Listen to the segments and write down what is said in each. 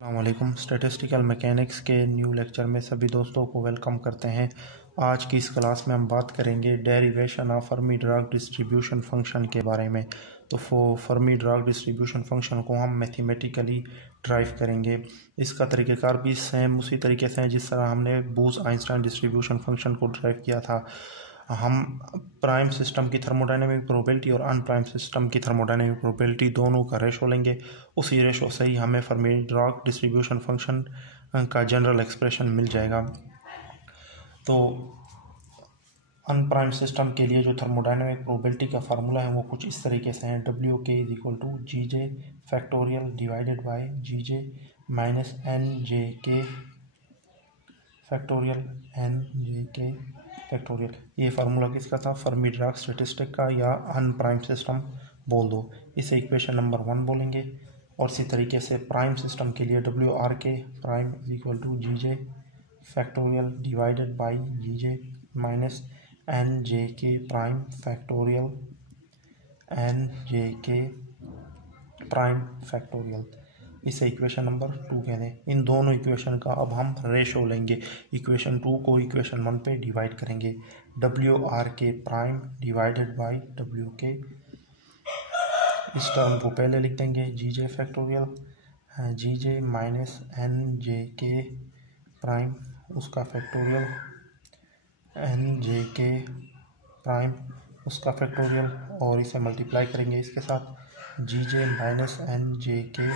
अस्सलामुअलैकुम। Statistical mechanics के new lecture में सभी दोस्तों को वेलकम करते हैं। आज की इस क्लास में हम बात करेंगे derivation of Fermi Dirac distribution function के बारे में। तो फर्मी डिराक डिस्ट्रीब्यूशन फंक्शन को हम मैथमेटिकली ड्राइव करेंगे। इसका तरीक़ेकार भी सेम उसी तरीके से है जिस तरह हमने बूच-आइंस्टाइन डिस्ट्रीब्यूशन फंक्शन को ड्राइव किया था। हम प्राइम सिस्टम की थर्मोडायनेमिक प्रोबेबिलिटी और अनप्राइम सिस्टम की थर्मोडायनेमिक प्रोबेबिलिटी दोनों का रेशो लेंगे। उसी रेशो से ही हमें फर्मी डिराक डिस्ट्रीब्यूशन फंक्शन का जनरल एक्सप्रेशन मिल जाएगा। तो अनप्राइम सिस्टम के लिए जो थर्मोडायनेमिक प्रोबेबिलिटी का फार्मूला है वो कुछ इस तरीके से है। WK = GJ factorial divided by GJ minus NJK factorial NJK factorial. ये फार्मूला किसका था? फर्मी डिराक स्टैटिस्टिक का, या अनप्राइम सिस्टम बोल दो। इसे इक्वेशन नंबर 1 बोलेंगे। और इसी तरीके से प्राइम सिस्टम के लिए WRK prime = GJ factorial divided by GJ minus NJK prime factorial NJK prime factorial. इसे इक्वेशन नंबर 2 कहते हैं। इन दोनों इक्वेशन का अब हम रेशो लेंगे। इक्वेशन 2 को इक्वेशन 1 पे डिवाइड करेंगे। WRK prime divided by WK। इस टर्म को पहले लिख देंगे GJ factorial GJ minus NJK prime उसका फैक्टोरियल NJK प्राइम उसका फैक्टोरियल, और इसे मल्टीप्लाई करेंगे इसके साथ GJ minus NJK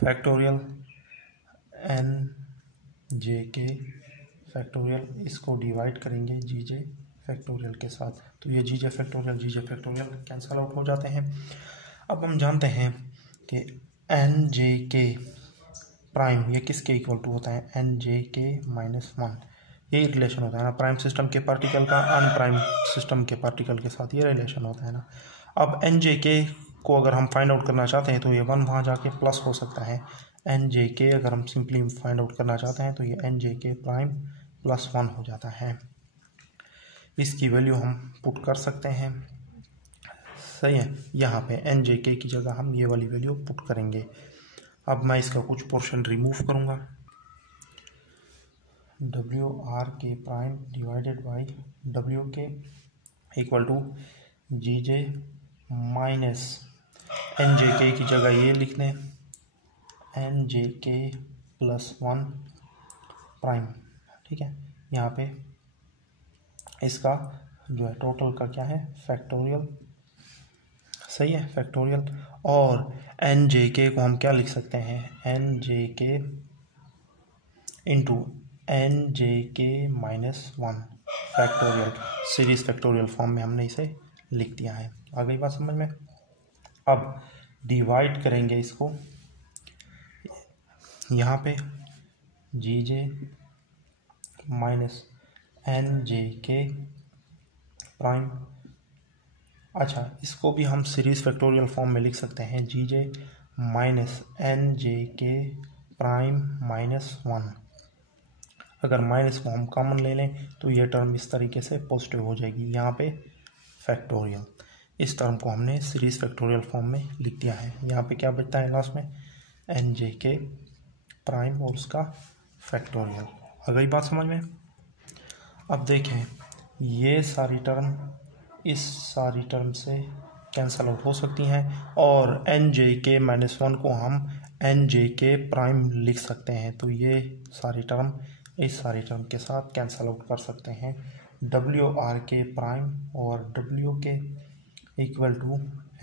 factorial NJK factorial. इसको डिवाइड करेंगे GJ फैक्टोरियल के साथ। तो ये GJ फैक्टोरियल कैंसल आउट हो जाते हैं। अब हम जानते हैं कि NJK प्राइम ये किसके इक्वल टू होता है? NJK minus 1। यही रिलेशन होता है ना प्राइम सिस्टम के पार्टिकल का अनप्राइम सिस्टम के पार्टिकल के साथ, ये रिलेशन होता है ना। अब NJK को अगर हम फाइंड आउट करना चाहते हैं तो ये 1 वहाँ जाके प्लस हो सकता है। NJK अगर हम सिंपली फाइंड आउट करना चाहते हैं तो ये NJK प्राइम प्लस 1 हो जाता है। इसकी वैल्यू हम पुट कर सकते हैं, सही है। यहाँ पे NJK की जगह हम ये वाली वैल्यू पुट करेंगे। अब मैं इसका कुछ पोर्शन रिमूव करूँगा। WRK prime divided by WK equal to GJ minus NJK की जगह ये लिख दें NJK प्लस 1 प्राइम, ठीक है। यहाँ पे इसका जो है टोटल का क्या है? फैक्टोरियल, सही है, फैक्टोरियल। और NJK को हम क्या लिख सकते हैं? NJK into NJK minus 1 factorial. Series factorial form में हमने इसे लिख दिया है। आ गई बात समझ में? अब डिवाइड करेंगे इसको यहाँ पे GJ माइनस NJK प्राइम। अच्छा, इसको भी हम सीरीज फैक्टोरियल फॉर्म में लिख सकते हैं GJ minus NJK prime minus 1। अगर माइनस को हम कॉमन ले लें तो ये टर्म इस तरीके से पॉजिटिव हो जाएगी। यहाँ पे फैक्टोरियल, इस टर्म को हमने सीरीज फैक्टोरियल फॉर्म में लिख दिया है। यहाँ पे क्या बचता है लास्ट में? NJK प्राइम और उसका फैक्टोरियल। अगर बात समझ में? अब देखें, ये सारी टर्म इस सारी टर्म से कैंसल आउट हो सकती हैं, और NJK माइनस 1 को हम NJK प्राइम लिख सकते हैं। तो ये सारी टर्म इस सारी टर्म के साथ कैंसल आउट कर सकते हैं। WRK प्राइम और WK equal to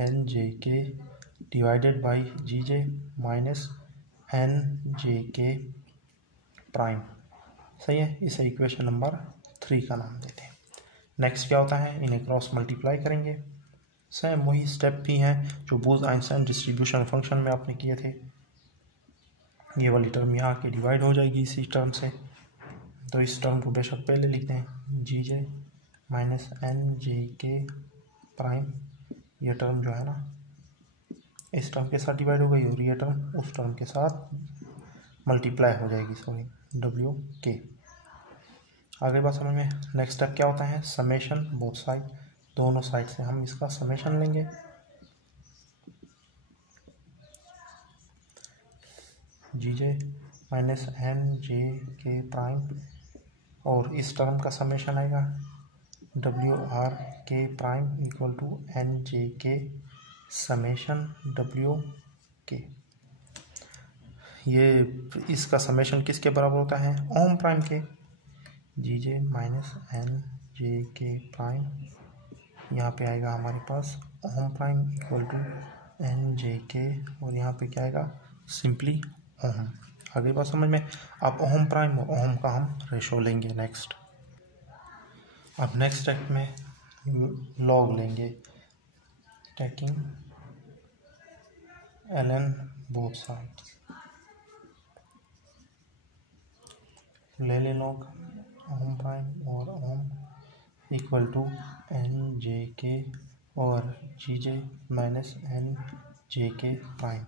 NJK divided by GJ minus NJK prime, सही है। इसे इक्वेशन नंबर 3 का नाम देते हैं। नेक्स्ट क्या होता है? इन्हें क्रॉस मल्टीप्लाई करेंगे। सेम वही स्टेप भी हैं जो बूच-आइंस्टाइन डिस्ट्रीब्यूशन फंक्शन में आपने किए थे। ये वाली टर्म यहाँ के डिवाइड हो जाएगी इसी टर्म से। तो इस टर्म को बेशक पहले लिख दें GJ माइनस NJK प्राइम। ये टर्म जो है ना इस टर्म के साथ डिवाइड हो गई, और ये टर्म उस टर्म के साथ मल्टीप्लाई हो जाएगी, सॉरी WK। आगे बात समझ में? नेक्स्ट स्टेप क्या होता है? समेशन बोथ साइड, दोनों साइड से हम इसका समेशन लेंगे। जी जे माइनस एन जे के प्राइम, और इस टर्म का समेशन आएगा W R K prime equal to N J K summation W के। ये इसका समेशन किसके बराबर होता है? ओम प्राइम के। जी जे माइनस एन जे के प्राइम, यहाँ पे आएगा हमारे पास ohm prime equal to N J K, और यहाँ पे क्या आएगा? Simply ohm. आगे बात समझ में। अब ओम प्राइम और ओम का हम रेशो लेंगे नेक्स्ट। अब नेक्स्ट स्टेप में लॉग लेंगे, टेकिंग ln बोथ साइड। ले ले लॉग ओम प्राइम और ओम equal to N J K और G J minus N J के प्राइम।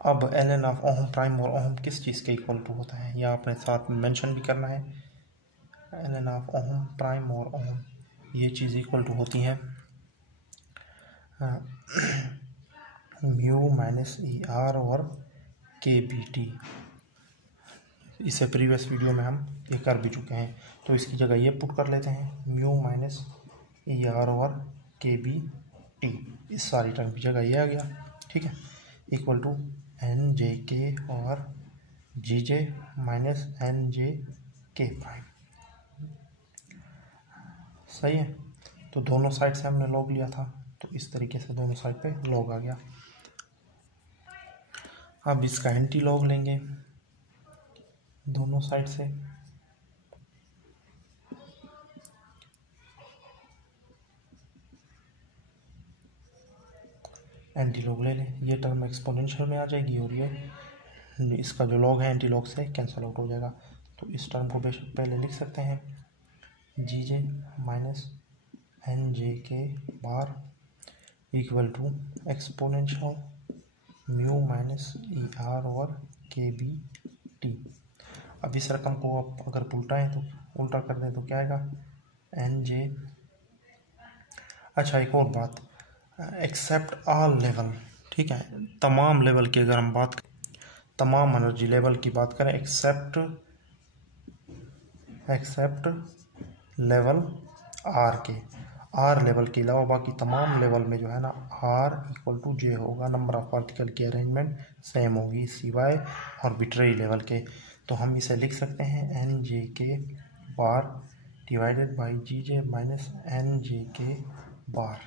अब ln ऑफ ओम प्राइम और ओम किस चीज़ के इक्वल टू होता है, या अपने साथ मेंशन भी करना है। ln ऑफ ओम प्राइम और ओम ये चीज़ इक्वल टू होती है म्यू माइनस ई आर और के बी टी। इससे प्रीवियस वीडियो में हम ये कर भी चुके हैं, तो इसकी जगह ये पुट कर लेते हैं म्यू माइनस ई आर और के बी टी। इस सारी टर्म की जगह ये आ गया, ठीक है, equal to N J K और G J minus N J के प्राइम। सही है। तो दोनों साइड से हमने लॉग लिया था, तो इस तरीके से दोनों साइड पे लॉग आ गया। अब इसका एंटी लॉग लेंगे दोनों साइड से। एंटी लॉग ले लें, ये टर्म एक्सपोनेंशियल में आ जाएगी और ये इसका जो लॉग है एंटी लॉग से कैंसिल आउट हो जाएगा। तो इस टर्म को बेशक पहले लिख सकते हैं जी जे माइनस एन जे के bar equal to exponential mu minus E R और के बी टी। अब इस रकम को आप अगर उल्टाएं तो उल्टा कर दें तो क्या आएगा? N J. अच्छा, एक और बात, एक्सेप्ट ऑल लेवल, ठीक है, तमाम लेवल की अगर हम बात करें, तमाम एनर्जी लेवल की बात करें, एक्सेप्ट लेवल आर के, आर लेवल के अलावा बाकी तमाम लेवल में जो है ना आर इक्वल टू जे होगा, नंबर ऑफ पार्टिकल की अरेंजमेंट सेम होगी सिवाय आर्बिट्रेरी लेवल के। तो हम इसे लिख सकते हैं एन जे के bar divided by G J minus N J के bar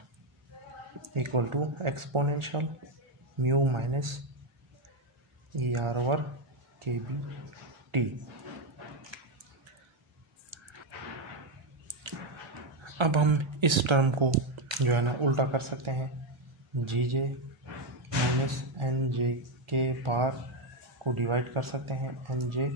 equal to exponential mu minus E R over K B T. अब हम इस टर्म को जो है ना उल्टा कर सकते हैं, जी जे माइनस एन जे के बार को डिवाइड कर सकते हैं एन जे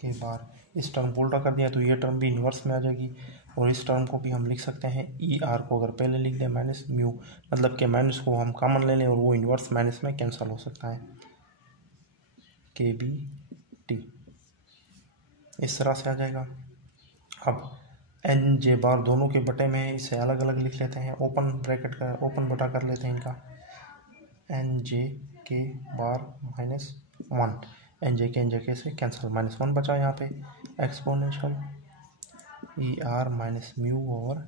के बार। इस टर्म को उल्टा कर दिया तो ये टर्म भी इन्वर्स में आ जाएगी, और इस टर्म को भी हम लिख सकते हैं ई आर को अगर पहले लिख दें माइनस म्यू, मतलब कि माइनस को हम कॉमन ले लें और वो इन्वर्स माइनस में कैंसिल हो सकता है, के बी टी इस तरह से आ जाएगा। अब एन जे बार दोनों के बटे में इसे अलग अलग लिख लेते हैं, ओपन ब्रैकेट का ओपन बटा कर लेते हैं इनका, एन जे के बार माइनस वन, एन जे के से कैंसिल, माइनस वन बचा यहाँ पे, exponential E R minus mu over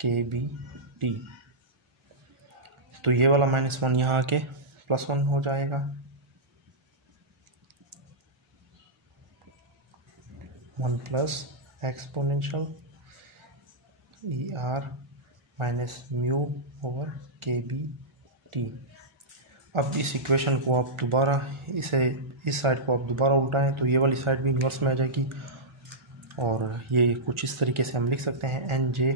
K B T. तो ये वाला माइनस वन यहाँ आके प्लस वन हो जाएगा, one plus exponential E R minus mu over K B T. अब इस इक्वेशन को आप दोबारा इसे इस साइड को आप दोबारा उल्टाएं तो ये वाली साइड भी इन्वर्स में आ जाएगी, और ये कुछ इस तरीके से हम लिख सकते हैं एन जे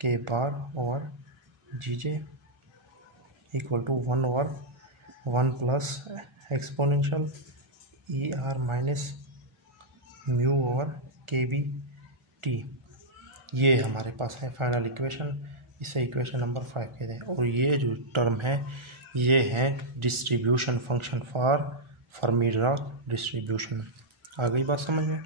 के बार और G J equal to one over one plus exponential E R minus mu over K B T. ये हमारे पास है फाइनल इक्वेशन, इसे इक्वेशन नंबर 5 कहते हैं। और ये जो टर्म है ये है distribution function for Fermi Dirac distribution. आ गई बात समझ में?